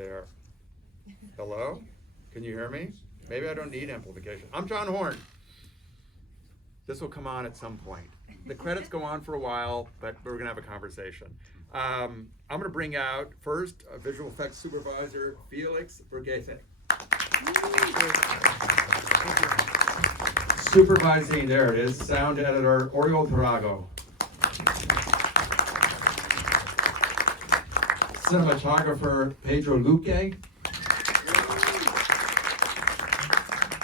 there. Hello? Can you hear me? Maybe I don't need amplification. I'm John Horn. This will come on at some point. The credits go on for a while, but we're going to have a conversation. I'm going to bring out first visual effects supervisor Felix Berges. Supervising, there it is, sound editor Oriol Tarrago. Cinematographer Pedro Luque.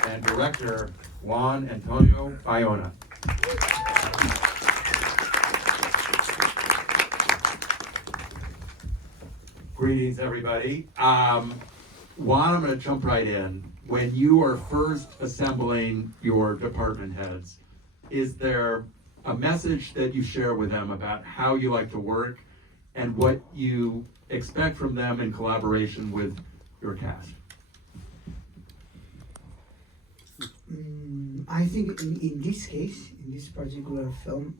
And director Juan Antonio Bayona. Greetings, everybody. Juan, I'm going to jump right in. When you are first assembling your department heads, is there a message that you share with them about how you like to work and what you expect from them in collaboration with your cast? I think in this case, in this particular film,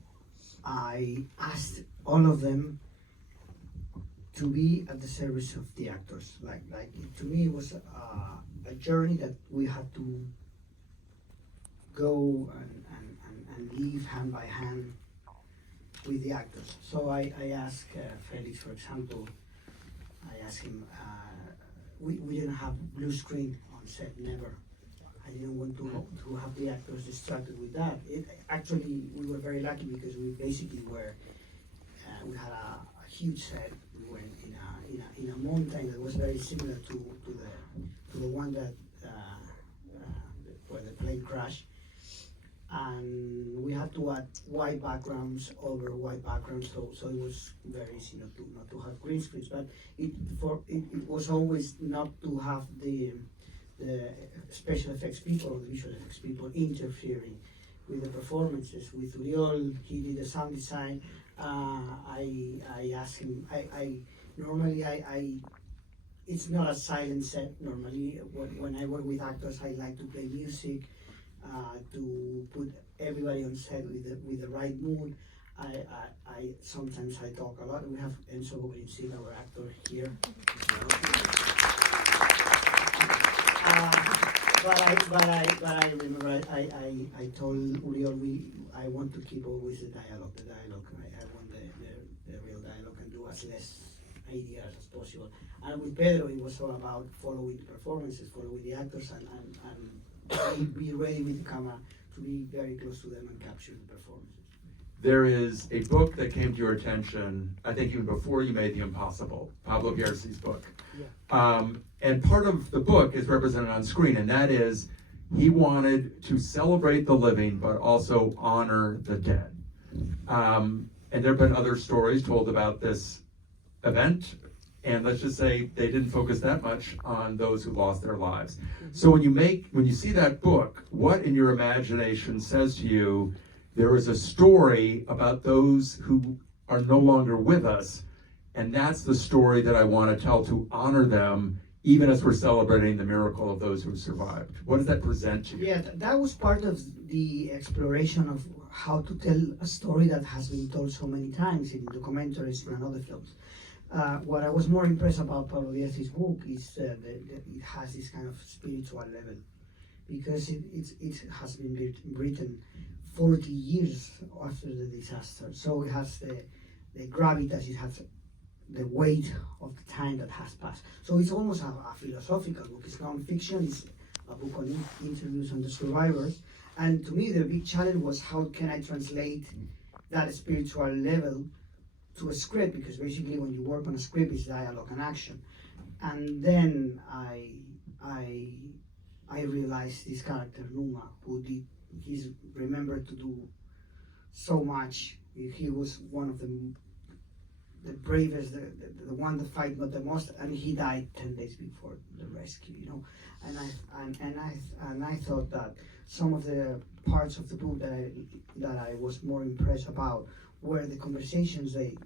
I asked all of them to be at the service of the actors. Like to me, it was a journey that we had to go and live hand by hand with the actors. So I asked Felix, for example, I asked him, we didn't have blue screen on set, never. I didn't want to have the actors distracted with that. Actually, we were very lucky because we basically were, we had a huge set. We were in a mountain that was very similar to the one that where the plane crashed, and we had to add white backgrounds over white backgrounds. So it was very easy not to have green screens. But it was always not to have the special effects people or the visual effects people interfering with the performances. With Oriol, he did the sound design. I asked him. Normally it's not a silent set. Normally, when I work with actors, I like to play music to put everybody on set with the right mood. I sometimes I talk a lot. We have Enzo Vogrincic, our actor here. But I remember I told Oriol I want to keep always the dialogue. I want the real dialogue and do as less ideas as possible. And with Pedro, it was all about following the performances, following the actors, and be ready with the camera to be very close to them and capture the performances. There is a book that came to your attention, I think even before you made The Impossible, Pablo Gersi's book. Yeah. And part of the book is represented on screen, and that is he wanted to celebrate the living, but also honor the dead. And there have been other stories told about this event, and let's just say they didn't focus that much on those who lost their lives. So when you see that book, what in your imagination says to you, there is a story about those who are no longer with us, and that's the story that I want to tell to honor them, even as we're celebrating the miracle of those who survived. What does that present to you? Yeah, that was part of the exploration of how to tell a story that has been told so many times in documentaries and other films. What I was more impressed about Pablo Gersi's book is that it has this kind of spiritual level, because it has been written 40 years after the disaster. So it has the gravitas, it has the weight of the time that has passed. So it's almost a philosophical book. It's non-fiction, it's a book on interviews on the survivors. And to me, the big challenge was how can I translate that spiritual level to a script, because basically when you work on a script, it's dialogue and action. And then I realized this character, Numa, he's remembered to do so much. He was one of the bravest, the one that fight not the most, and he died 10 days before the rescue, And I thought that some of the parts of the book that I was more impressed about were the conversations the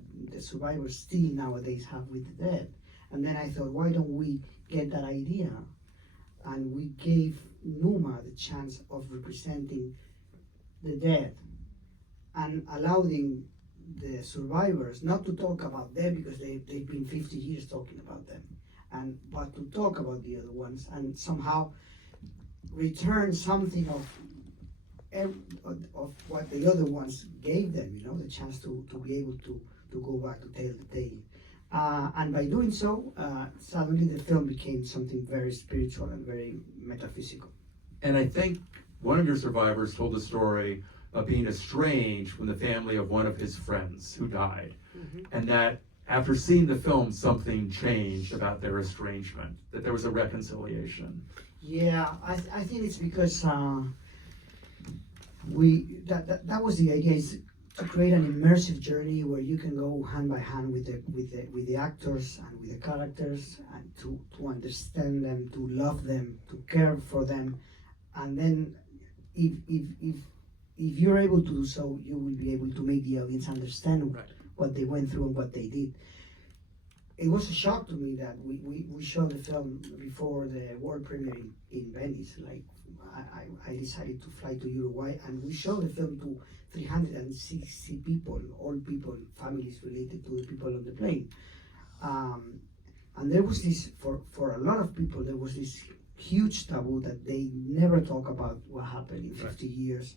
survivors still nowadays have with the dead. And then I thought, why don't we get that idea? And we gave Numa the chance of representing the dead and allowing the survivors not to talk about them, because they've been 50 years talking about them. and but to talk about the other ones and somehow return something of what the other ones gave them, the chance to be able to go back to tell the tale. And by doing so, suddenly the film became something very spiritual and very metaphysical. And I think one of your survivors told the story of being estranged from the family of one of his friends who died. And that after seeing the film, something changed about their estrangement, that there was a reconciliation. Yeah, I think it's because that was the idea, is to create an immersive journey where you can go hand by hand with the actors and with the characters, and to understand them, to love them, to care for them, and then if you're able to do so, you will be able to make the audience understand what they went through and what they did. It was a shock to me that we showed the film before the world premiere in Venice. Like I decided to fly to Uruguay, and we showed the film to 360 people, all people, families related to the people on the plane. And there was this, for a lot of people, there was this huge taboo that they never talk about what happened in 50 years.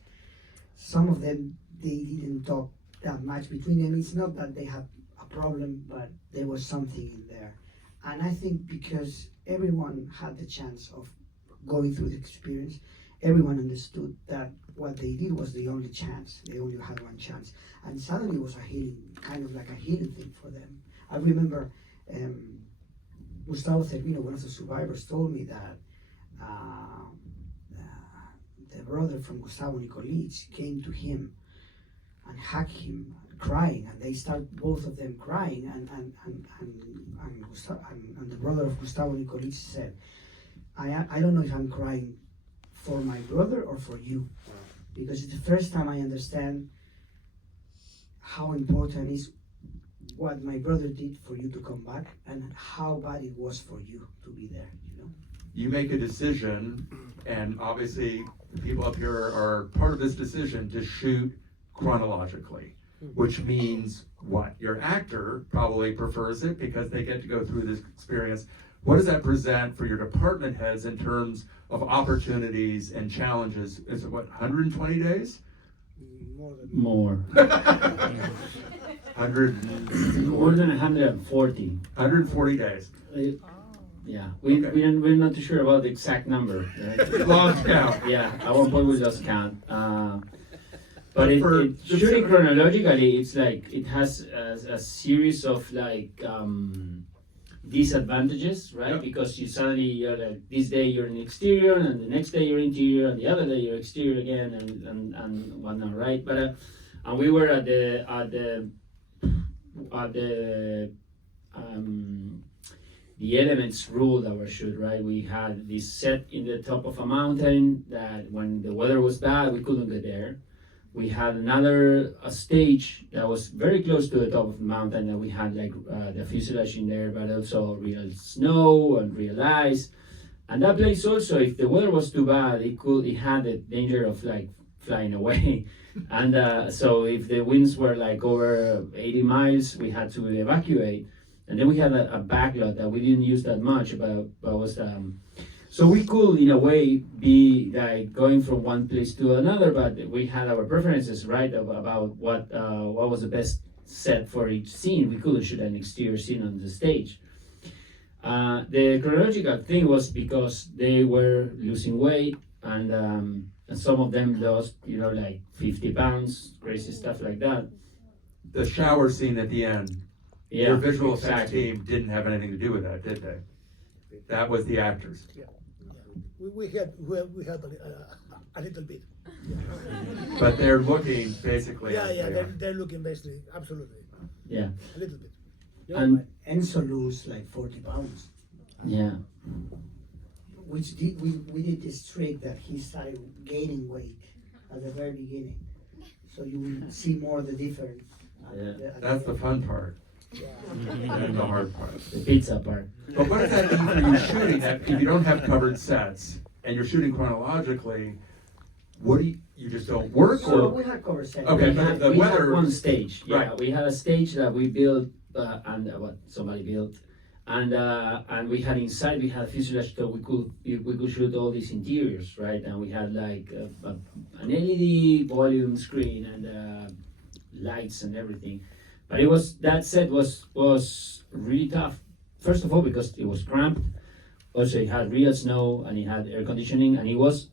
Some of them, they didn't talk that much between them. It's not that they had a problem, but there was something in there. And I think because everyone had the chance of going through the experience, everyone understood that what they did was the only chance. They only had one chance. And suddenly it was a healing, kind of like a healing thing for them. I remember Gustavo Cervino, one of the survivors, told me that the brother from Gustavo Nikolic came to him and hugged him, crying, and they start both of them crying, and the brother of Gustavo Nikolic said, I don't know if I'm crying for my brother or for you, because it's the first time I understand how important is what my brother did for you to come back, and how bad it was for you to be there, You make a decision, and obviously the people up here are part of this decision to shoot chronologically, which means what? Your actor probably prefers it because they get to go through this experience. What does that present for your department heads in terms of opportunities and challenges? Is it 120 days? More. 100, More than 140. 140 days. Yeah, we're not too sure about the exact number. Lost count. Yeah, at one point we lost count. But for shooting chronologically, it's like it has a series of disadvantages, right? Yep. Because you suddenly you're like, this day you're in exterior, and the next day you're interior, and the other day you're exterior again, and whatnot, right? But and we were at the elements ruled our shoot, right? We had this set in the top of a mountain that when the weather was bad, we couldn't get there. We had a stage that was very close to the top of the mountain, that we had like the fuselage in there, but also real snow and real ice. And that place also, if the weather was too bad, it had the danger of like flying away. And so if the winds were like over 80 miles, we had to evacuate. And then we had a backlot that we didn't use that much, but was so we could in a way be like going from one place to another, but we had our preferences, right, about what was the best set for each scene. We couldn't shoot an exterior scene on the stage. The chronological thing was because they were losing weight, and some of them lost, like 50 pounds, crazy stuff like that. The shower scene at the end. Yeah, Your visual effects exactly. team didn't have anything to do with that, did they? That was the actors. Yeah. We had a little bit. But they're looking basically. Yeah, as yeah, they are. they're looking basically, absolutely, Yeah, a little bit. and Enzo lost like 40 pounds, yeah. which we did this trick that he started gaining weight at the very beginning. So you will see more of the difference. That's the fun part. Yeah. That's the hard part. The pizza part. But what does that mean for you shooting that if you don't have covered sets and you're shooting chronologically? What do you just don't work, So or we had cover set. Okay, we but had, the we weather- had one stage. Yeah, Right. we had a stage that we built and what somebody built, And we had inside, we had fuselage, so we could shoot all these interiors, right? And we had like an LED volume screen and lights and everything. But it was, that set was really tough. First of all, because it was cramped. Also, it had real snow and it had air conditioning, and it was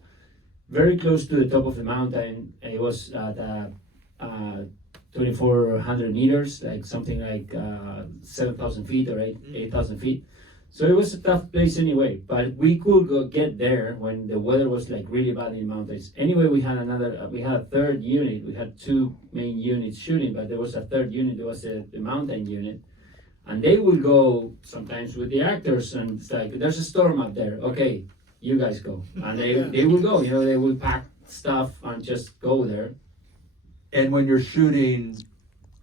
very close to the top of the mountain. It was at 2,400 meters, like something like 7,000 feet or 8,000 feet. So it was a tough place anyway, but we could get there when the weather was like really bad in the mountains. Anyway, we had a third unit. We had two main units shooting, but there was a third unit. It was the mountain unit. And they would go sometimes with the actors, and it's like, there's a storm up there. Okay, you guys go. And they would go, they would pack stuff and just go there. And when you're shooting,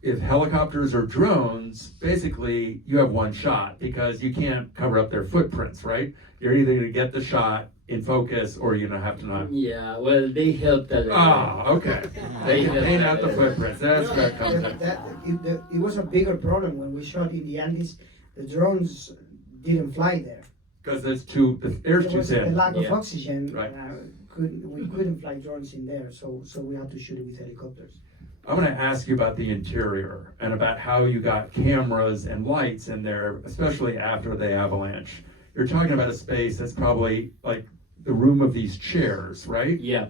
if helicopters or drones, basically you have one shot because you can't cover up their footprints, right? You're either going to get the shot in focus or you're going to have to not. Yeah, well, they helped a lot. Ah, okay. They can paint out the footprints. That's where it comes in. It was a bigger problem when we shot in the Andes. The drones didn't fly there. Because the air's There too was a thin. lack of Yeah. oxygen. Right. We couldn't fly drones in there, so we had to shoot it with helicopters. I'm going to ask you about the interior and about how you got cameras and lights in there, especially after the avalanche. You're talking about a space that's probably like the room of these chairs, right? Yeah,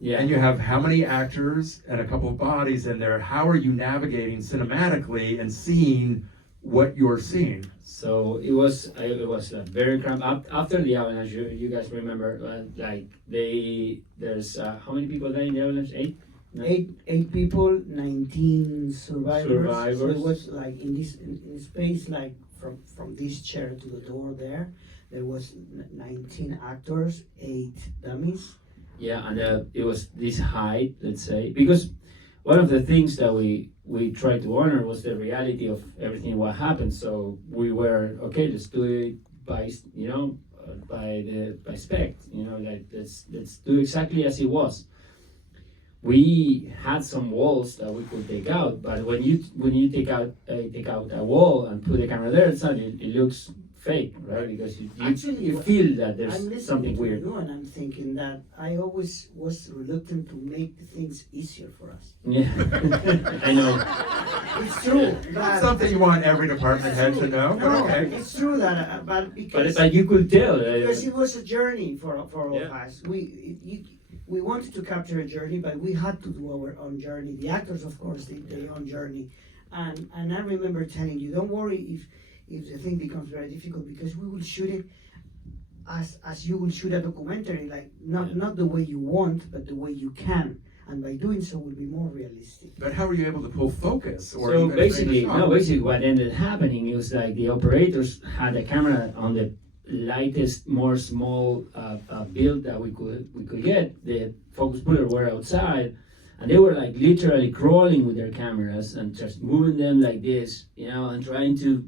yeah. And you have how many actors and a couple of bodies in there? How are you navigating cinematically and seeing what you're seeing? So it was very cramped. After the avalanche, you guys remember, there's how many people died in the avalanche? 8? No? Eight people, 19 survivors. So it Survivors. was like in space, like from this chair to the door there was 19 actors, 8 dummies. Yeah, and it was this height, let's say, because one of the things that we tried to honor was the reality of everything what happened. So we were okay. Let's do it by spec. Like let's do exactly as it was. We had some walls that we could take out, but when you take out a wall and put a camera there, it looks fake, right? Because you feel that I'm there's listening something to weird. you, and I'm thinking that I always was reluctant to make things easier for us. Yeah, I know. It's true. Not something you want every department head to know, but No, okay. it's true that, but because But you could tell. because it was a journey for all Yeah. of us. We wanted to capture a journey, but we had to do our own journey. The actors, of course, did their own journey, and I remember telling you, don't worry if the thing becomes very difficult, because we will shoot it as you will shoot a documentary, like not the way you want, but the way you can, and by doing so, will be more realistic. But how were you able to pull focus? Or So even frame a shot? basically what ended happening is like the operators had a camera on the lightest, more small build that we could get. The focus puller were outside, and they were like literally crawling with their cameras and just moving them like this, and trying to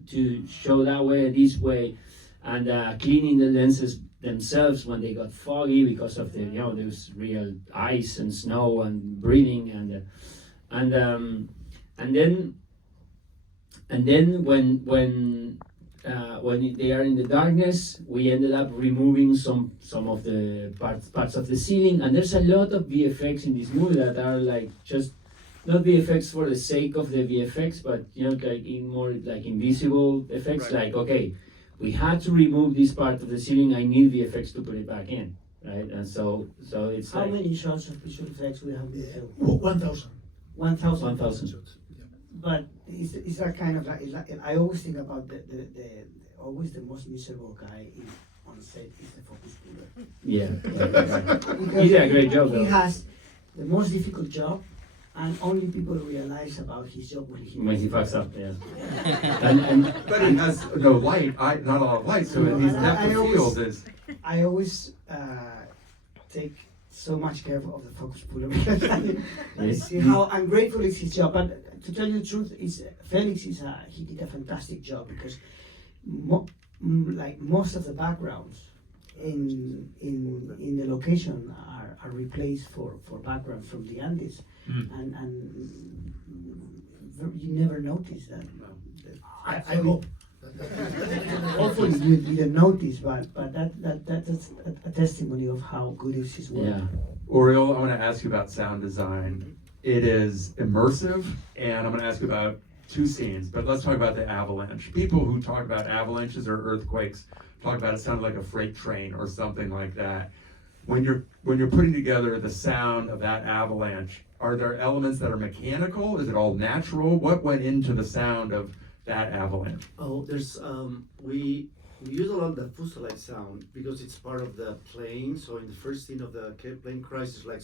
show that way, this way, and cleaning the lenses themselves when they got foggy because of the there was real ice and snow and breathing and then when they are in the darkness, we ended up removing some of the parts of the ceiling, and there's a lot of VFX in this movie that are like just not VFX for the sake of the VFX, but like in more like invisible effects. Right. Like, okay, we had to remove this part of the ceiling. I need VFX to put it back in, right? And so it's How like many shots of visual effects we have in the film? 1,000. 1,000. 1,000. shots. Yeah. But is that kind of like, I always think about the always the most miserable guy on set is the focus puller. Yeah. Because He did a great job, He though. has the most difficult job, and only people realize about his job when he When he fucks up, yeah. and But he has no light, not a lot of light, so No, his and depth I of always- field is. I always take so much care of the focus puller because I see how ungrateful is his job. But to tell you the truth, Felix he did a fantastic job because like most of the backgrounds in the location are replaced for backgrounds from the Andes, and you never notice that. I hope. hopefully you didn't notice, but that's a testimony of how good is his work. Yeah. Oriol, I want to ask you about sound design. It is immersive, and I'm going to ask you about two scenes, but let's talk about the avalanche. People who talk about avalanches or earthquakes talk about it sounded like a freight train or something like that. When you're putting together the sound of that avalanche, are there elements that are mechanical? Is it all natural? What went into the sound of that avalanche? Oh, there's we use a lot of the fuselage sound because it's part of the plane. So in the first scene of the plane crash, there's like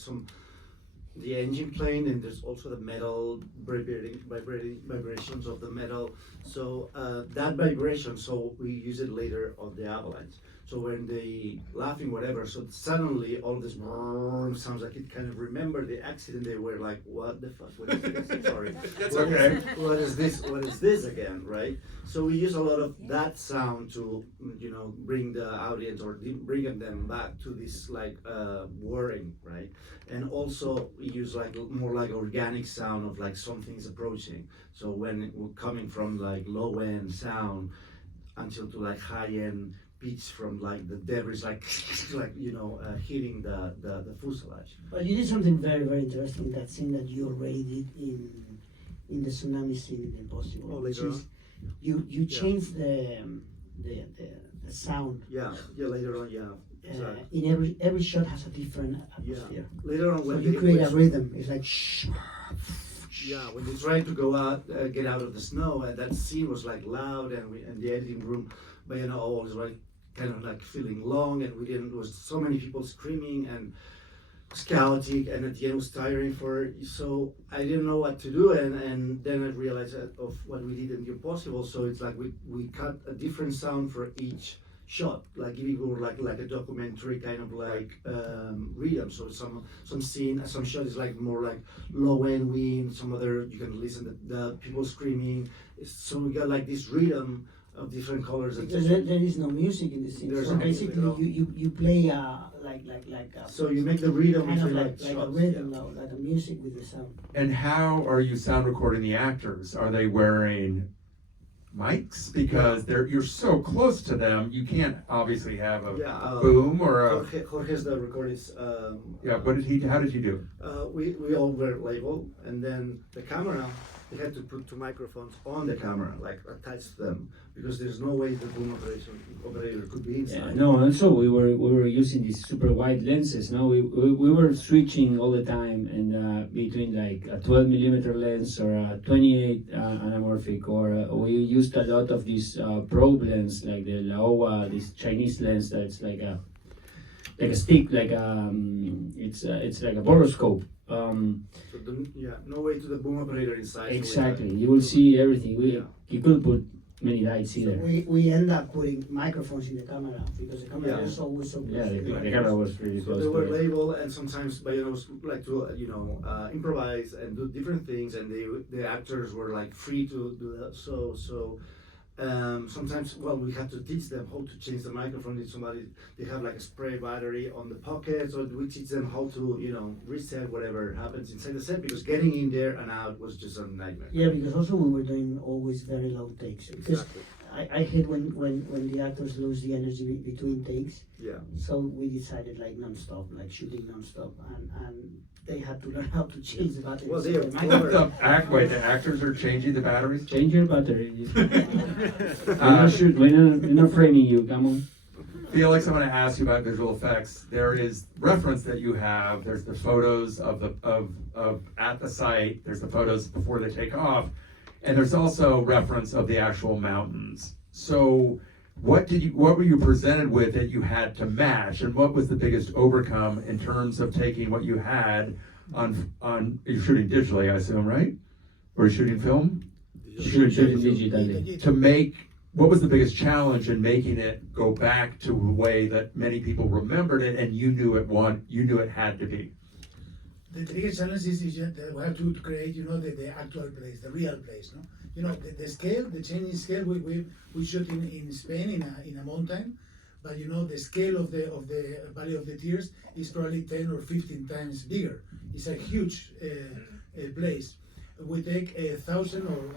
the engine plane, and there's also the metal vibrations of the metal. So that vibration, so we use it later on the avalanche. So when they laughing, whatever, so suddenly all this sounds like it kind of remember the accident. They were like, what the fuck? What is this? Sorry. That's okay. What is this? What is this again, right? So we use a lot of that sound to, bring the audience or bring them back to this like whirring, right? And also we use like more like organic sound of like something's approaching. So when we're coming from like low end sound until to like high end pitch from like the debris hitting the fuselage. But you did something very, very interesting. That scene that you already did in the tsunami scene in Impossible. Oh, which later is on? You changed the sound. Yeah, later on, yeah. Exactly. In every shot has a different atmosphere. Later on So when you they create a rhythm. It's like shh. Yeah, when they tried to go out, get out of the snow, and that scene was like loud, and the editing room, Bayona always like kind of like feeling long, and we didn't. There was so many people screaming, and it was chaotic, and at the end it was tiring so I didn't know what to do, and then I realized of what we did in the Impossible. So it's like we cut a different sound for each shot, like if it were like a documentary kind of like rhythm. So some scene, some shot is like more like low end wind, some other you can listen to the people screaming. So we got like this rhythm of different colors and Because there is no music in the scene. There's So no music basically, at all. you play like so you make the rhythm kind of between like a shots, rhythm, yeah. now, like a music with the sound. And how are you sound recording the actors? Are they wearing mics? Because you're so close to them, you can't obviously have a Yeah, boom or a. Jorge's the recordings. Yeah, how did you do it? We all were labeled, and then the camera, they had to put two microphones on the camera, like attached to them, because there's no way the boom operator could be inside. Yeah, no, also we were using these super wide lenses. No, we were switching all the time and between like a 12 millimeter lens or a 28 anamorphic, or we used a lot of these probe lens like the Laowa, this Chinese lens that's like a stick, like it's like a boroscope. No way to the boom operator inside. Exactly, you will see everything. Yeah. You could put many lights So either. we end up putting microphones in the camera because the camera Yeah. is always so Yeah, close. the camera was really So close. they were to it. labeled, and sometimes Bayonos like to improvise and do different things, and the actors were like free to do that. So sometimes we had to teach them how to change the microphone. If they have like a spray battery on the pocket, so we teach them how to reset whatever happens inside the set, because getting in there and out was just a nightmare. Yeah, because also we were doing always very low takes. Because Exactly. I hate when the actors lose the energy between takes. Yeah. So we decided like non-stop, like shooting non-stop, and they had to learn how to change the batteries. Well, of they the are microphone. Wait, the actors are changing the batteries? Change your battery. We're not framing you. Come on. Felix, I want to ask you about visual effects. There is reference that you have. There's the photos of at the site. There's the photos before they take off, and there's also reference of the actual mountains. So, what were you presented with that you had to match, and what was the biggest overcome in terms of taking what you had on? You're shooting digitally, I assume, right? Or you're shooting film? Shooting digitally. To make, what was the biggest challenge in making it go back to a way that many people remembered it and you knew it had to be? The biggest challenge is that we have to create, the actual place, the real place, no? The scale, the changing scale. We shot in Spain in a mountain, but the scale of the Valley of the Tears is probably 10 or 15 times bigger. It's a huge place. We take 1,000 or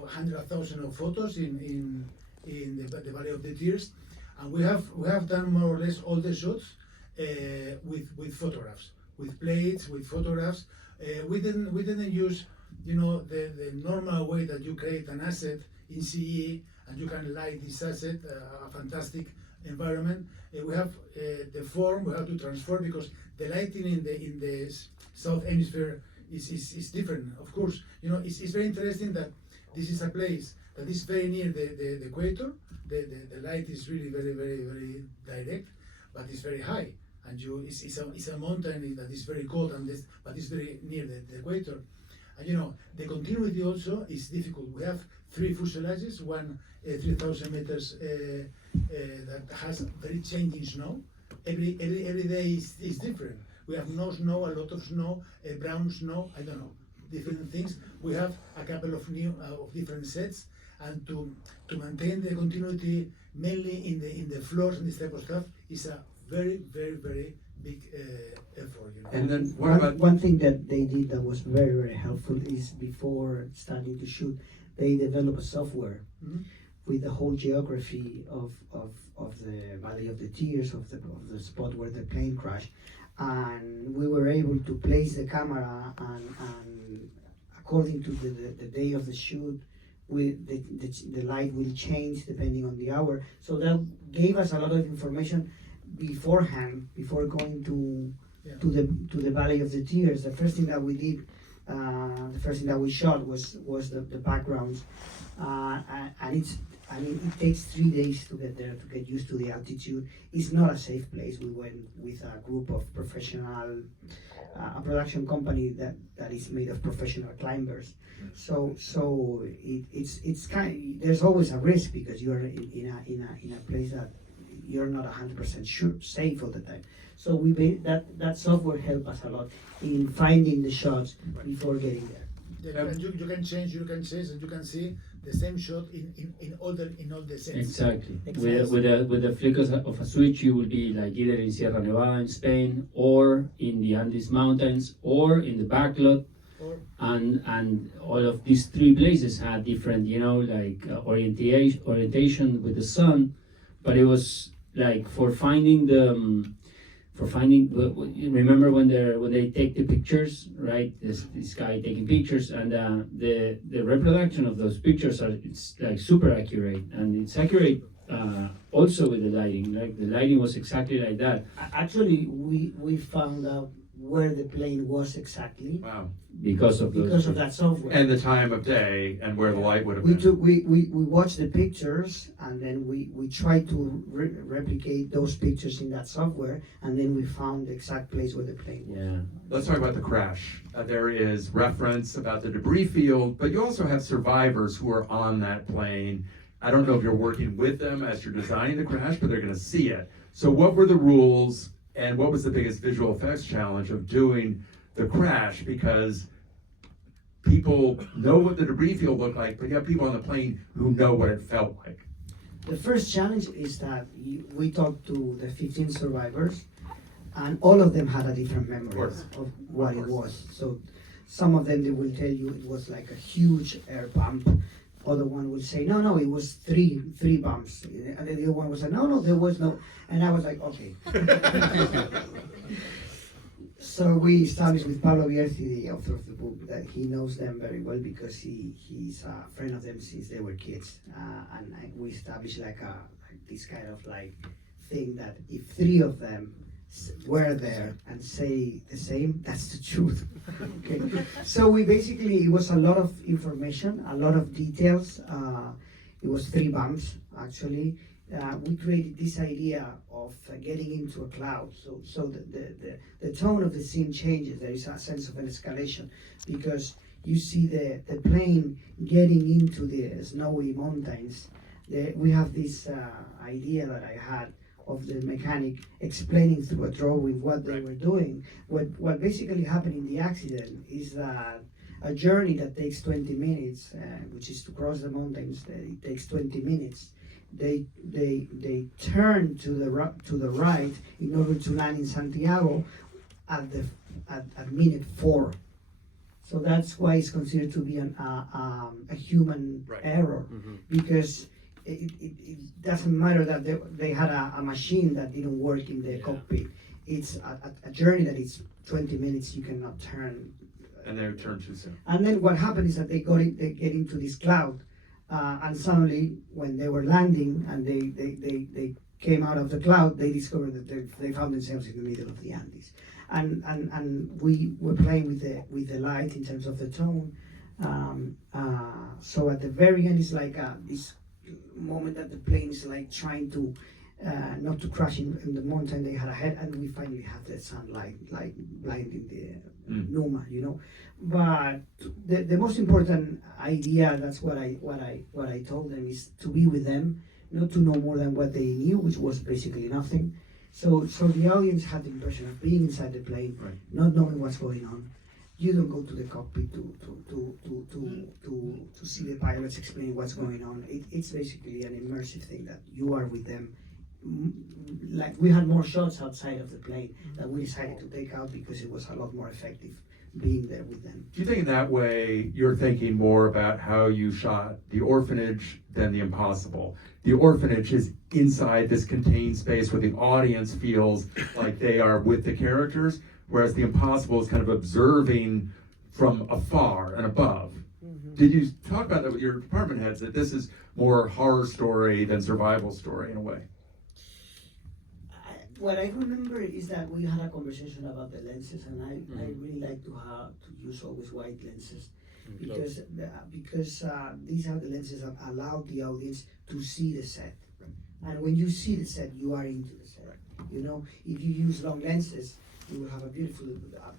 100,000 of photos in in the Valley of the Tears, and we have done more or less all the shots with photographs, with plates, with photographs. We didn't use, you know, the normal way that you create an asset in CE and you can light this asset, a fantastic environment. We have the form we have to transform because the lighting in the south hemisphere is different. Of course, you know, it's very interesting that this is a place that is very near the equator. The light is really very direct, but it's very high, and it's a mountain that is very cold but it's very near the equator. And you know, the continuity also is difficult. We have 3 fuselages, one 3,000 meters that has very changing snow. Every day is different. We have no snow, a lot of snow, brown snow, I don't know, different things. We have a couple of different sets, and to maintain the continuity mainly in the floors and this type of stuff is a very big effort. You know? And then what about One thing that they did that was very helpful is before starting to shoot, they developed a software Mhm. with the whole geography of the Valley of the Tears, of the spot where the plane crashed, and we were able to place the camera and according to the day of the shoot, the light will change depending on the hour. So that gave us a lot of information beforehand, before going to Yeah. to the Valley of the Tears. The first thing that we did, the first thing that we shot was the backgrounds, and it takes 3 days to get there, to get used to the altitude. It's not a safe place. We went with a group of professional, a production company that is made of professional climbers. So it's kind. There's always a risk because you're in a place that you're not 100% sure safe all the time. So we made that software helped us a lot in finding the shots before getting there. Yeah, and you can change, and you can see the same shot in all the sets. Exactly. Exactly. With the flick of a switch, you will be like either in Sierra Nevada in Spain, or in the Andes Mountains, or in the backlot. Or And all of these 3 places had different, you know, like orientation with the sun, but it was like for finding remember when they take the pictures, right? This guy taking pictures, and the reproduction of those pictures it's like super accurate, and it's accurate also with the lighting. Like the lighting was exactly like that. Actually, we found out where the plane was exactly wow, because of that software. and the time of day and where the light would have we been. took we watched the pictures, and then we tried to replicate those pictures in that software, and then we found the exact place where the plane was. Yeah. Let's talk about the crash. There is reference about the debris field, but you also have survivors who are on that plane. I don't know if you're working with them as you're designing the crash, but they're going to see it. So what were the rules, and what was the biggest visual effects challenge of doing the crash? Because people know what the debris field looked like, but you have people on the plane who know what it felt like. The first challenge is that we talked to the 15 survivors, and all of them had a different memory course. of what it was. So some of them, they will tell you it was like a huge air bump. Other one will say, no, it was three bumps. And then the other one will say, no, there was no. And I was like, okay. So we established with Pablo Vierci, the author of the book, that he knows them very well because he's a friend of them since they were kids. We established like this kind of like thing that if 3 of them were there and say the same, that's the truth. Okay. So we basically, it was a lot of information, a lot of details. It was 3 bumps actually. We created this idea of getting into a cloud. So the tone of the scene changes. There is a sense of an escalation because you see the plane getting into the snowy mountains. We have this idea that I had of the mechanic explaining through a drawing what they were doing. What basically happened in the accident is that a journey that takes 20 minutes, which is to cross the mountains, it takes 20 minutes. They turn to the right in order to land in Santiago at minute 4. So that's why it's considered to be a human Right. error, Mhm. because it doesn't matter that they had a machine that didn't work in the Yeah. cockpit. It's a journey that is 20 minutes. You cannot turn. And they turn too soon. And then what happened is that they get into this cloud, and suddenly when they were landing and they came out of the cloud, they discovered that they found themselves in the middle of the Andes. And we were playing with the light in terms of the tone. So at the very end, it's like this moment that the plane is like trying to not to crash in the mountain they had ahead, and we finally have the sunlight like blinding the Numa, you know. But the most important idea, that's what I told them, is to be with them, not to know more than what they knew, which was basically nothing. So the audience had the impression of being inside the plane, Right. not knowing what's going on. You don't go to the cockpit to see the pilots explain what's going on. It's basically an immersive thing that you are with them. Like we had more shots outside of the plane that we decided to take out because it was a lot more effective being there with them. Do you think in that way you're thinking more about how you shot The Orphanage than The Impossible? The Orphanage is inside this contained space where the audience feels like they are with the characters, whereas The Impossible is kind of observing from afar and above. Did you talk about that with your department heads, that this is more horror story than survival story in a way? What I remember is that we had a conversation about the lenses, and I really like to use always white lenses because these are the lenses that allow the audience to see the set. And when you see the set, you are into the set. You know, if you use long lenses, you will have a beautiful,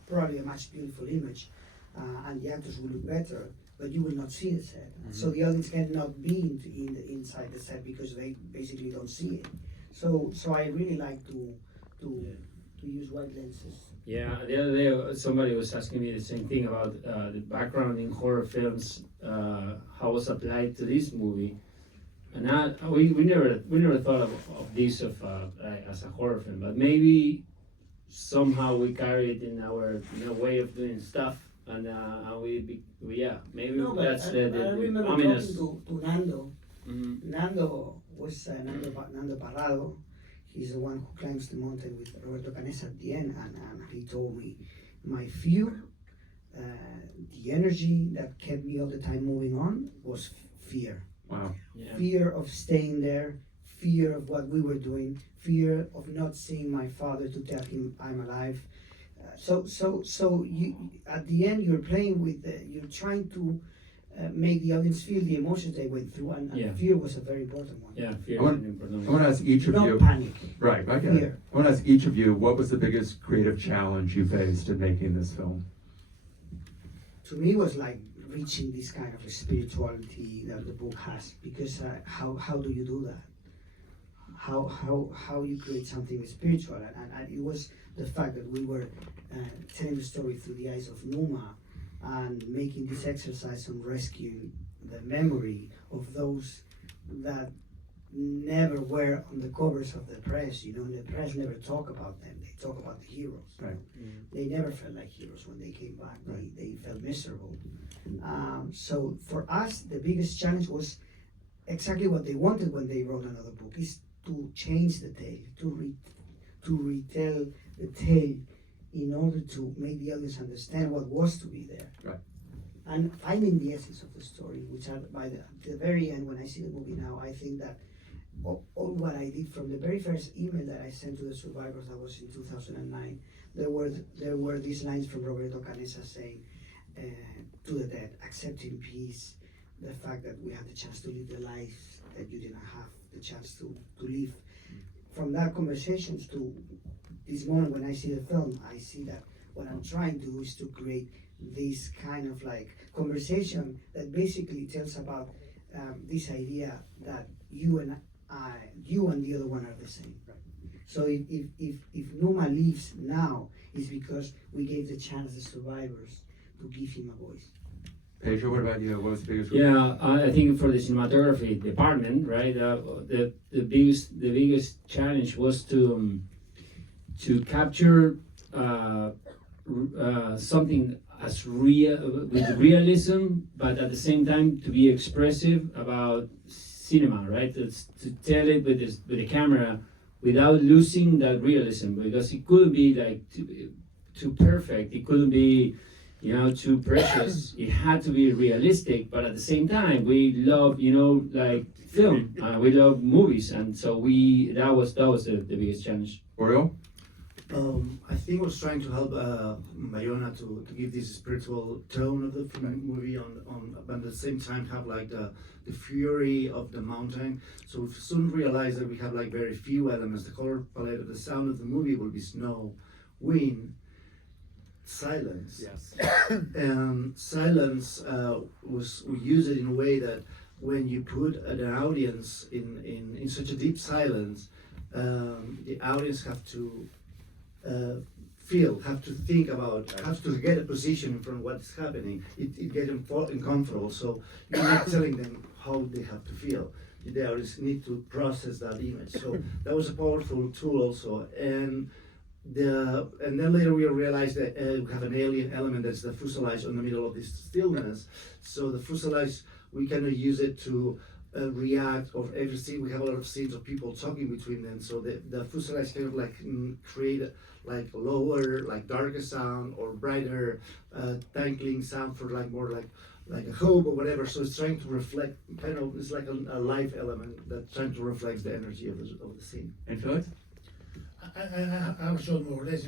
probably a much beautiful image, and the actors will look better, but you will not see the set. So the audience cannot be inside the set because they basically don't see it. So I really like to use white lenses. Yeah, the other day somebody was asking me the same thing about the background in horror films, how was applied to this movie, and we never thought of this as a horror film, but maybe somehow we carry it in our way of doing stuff, and maybe No, but that's I the remember ominous. talking to Nando. Mhm. Nando was Nando Parrado. He's the one who climbs the mountain with Roberto Canessa at the end, and he told me my fear, the energy that kept me all the time moving on was fear. Wow. Yeah. Fear of staying there, fear of what we were doing, fear of not seeing my father to tell him I'm alive. So you at the end you're playing with you're trying to make the audience feel the emotions they went through, and Yeah. fear was a very important one. Yeah, fear I want- is an important I want to ask each of Not you. panic. Right, I get it. Fear. I want to ask each of you, what was the biggest creative challenge you faced in making this film? To me, it was like reaching this kind of spirituality that the book has, because how do you do that? How you create something spiritual, and it was the fact that we were telling the story through the eyes of Numa, and making this exercise on rescuing the memory of those that never were on the covers of the press. You know, the press never talk about them. They talk about the heroes. Right. They never felt like heroes when they came back. They felt miserable. So for us, the biggest challenge was exactly what they wanted when they wrote another book, is to change the tale, to retell the tale in order to make the audience understand what was to be there. Right. And finding the essence of the story, which are by the very end, when I see the movie now, I think that all what I did from the very first email that I sent to the survivors, that was in 2009, there were these lines from Roberto Canessa saying, to the dead, accepting peace, the fact that we had the chance to live the life that you didn't have the chance to live. From that conversations to this moment when I see the film, I see that what I'm trying to do is to create this kind of like conversation that basically tells about this idea that you and the other one are the same. So if Numa leaves now, it's because we gave the chance the survivors to give him a voice. Pedro, what about you? What was the biggest? Yeah, I think for the cinematography department, right, the biggest challenge was to capture something as real with realism, but at the same time to be expressive about cinema, right? It's to tell it with the camera without losing that realism, because it couldn't be like too perfect. It couldn't be, too precious. It had to be realistic, but at the same time, we love, like film. We love movies, and so that was the biggest challenge. Oriol? I think I was trying to help Bayona to give this spiritual tone of the movie but at the same time have like the fury of the mountain. So we soon realized that we have like very few elements. The color palette of the sound of the movie will be snow, wind, silence. Yes. And silence we use it in a way that when you put an audience in such a deep silence, the audience have to have to think about, have to get a position from what's happening. It gets them uncomfortable. So you're not telling them how they have to feel. They always need to process that image. So that was a powerful tool also. And then later we realized that we have an alien element that's the fuselage in the middle of this stillness. So the fuselage, we kind of use it to react of every scene. We have a lot of scenes of people talking between them. So the fuselage kind of like create like lower, like darker sound or brighter, tinkling sound for like more like a hope or whatever. So it's trying to reflect, kind of, it's like a life element that's trying to reflect the energy of the scene. And Felix? I also more or less,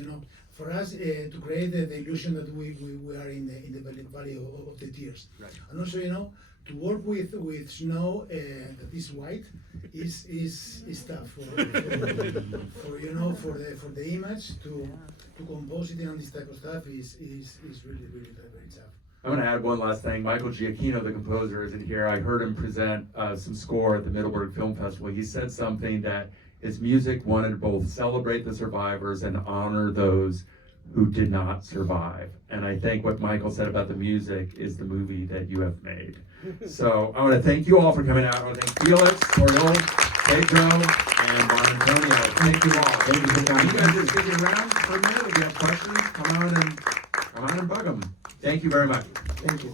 for us to create the illusion that we are in the valley of the tears, Right. and also to work with snow that is white is tough for the image to compose it on this type of stuff is really very tough. I'm going to add one last thing. Michael Giacchino, the composer, isn't here. I heard him present some score at the Middleburg Film Festival. He said something that his music wanted to both celebrate the survivors and honor those who did not survive. And I think what Michael said about the music is the movie that you have made. So I want to thank you all for coming out. I want to thank Felix, Oriol, Pedro, and Antonio. Thank you all. Thank you for coming. You guys just stick around for a minute. If you have questions, come on and bug them. Thank you very much. Thank you.